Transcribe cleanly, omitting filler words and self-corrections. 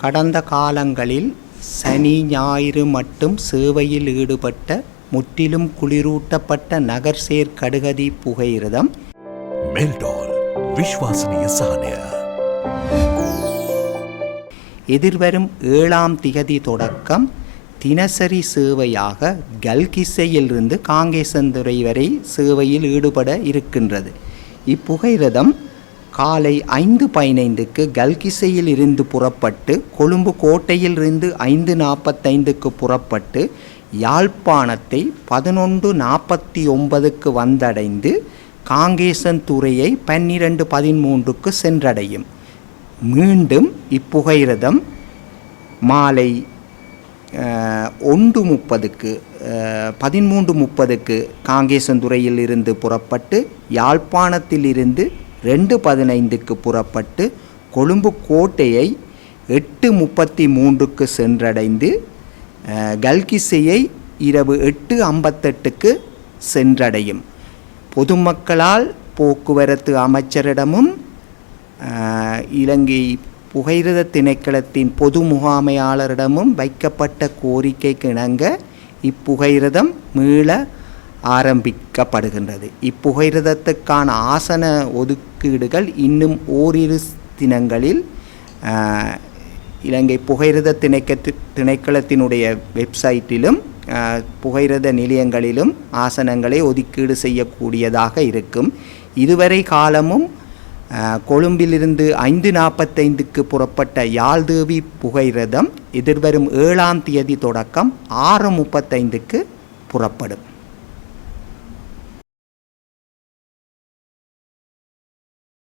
கடந்த காலங்களில் சனி ஞாயிறு மட்டும் சேவையில் ஈடுபட்ட முற்றிலும் குளிரூட்டப்பட்ட நகர்சேர் கடுகதி புகையிரதம் மெல்டால் விஸ்வாசனீய சான்ய எதிர்வரும் 7ஆம் திகதி தொடக்கம் தினசரி சேவையாக கல்கிஸ்ஸையிலிருந்து காங்கேசந்துறை வரை சேவையில் ஈடுபட இருக்கின்றது. இப்புகையிரதம் காலை 5:15க்கு கல்கிஸ்ஸையில் இருந்து புறப்பட்டு கொழும்பு கோட்டையில் இருந்து 5:45க்கு புறப்பட்டு யாழ்ப்பாணத்தை 11:49க்கு வந்தடைந்து காங்கேசன்துறையை 12:13க்கு சென்றடையும். மீண்டும் இப்புகையிரதம் மாலை 1:30க்கு 13:30க்கு காங்கேசன்துறையில் இருந்து புறப்பட்டு யாழ்ப்பாணத்தில் இருந்து 2:15க்கு புறப்பட்டு கொழும்பு கோட்டையை 8:33க்கு சென்றடைந்து கல்கிஸ்ஸையை இரவு 8:58க்கு சென்றடையும். பொதுமக்களால் போக்குவரத்து அமைச்சரிடமும் இலங்கை புகையிரத திணைக்களத்தின் பொது முகாமையாளரிடமும் வைக்கப்பட்ட கோரிக்கைக்கு இணங்க இப்புகையிரதம் மீள ஆரம்பிக்கப்படுகின்றது. இப்புகையிரதத்துக்கான ஆசன ஒதுக்கீடுகள் இன்னும் ஓரிரு தினங்களில் இலங்கை புகையிரத திணைக்களத்தினுடைய வெப்சைட்டிலும் புகையிரத நிலையங்களிலும் ஆசனங்களை ஒதுக்கீடு செய்யக்கூடியதாக இருக்கும். இதுவரை காலமும் கொழும்பிலிருந்து 5:45க்கு புறப்பட்ட யாழ்தேவி புகையிரதம் எதிர்வரும் 7ஆம் தேதி தொடக்கம் 6:35க்கு புறப்படும்.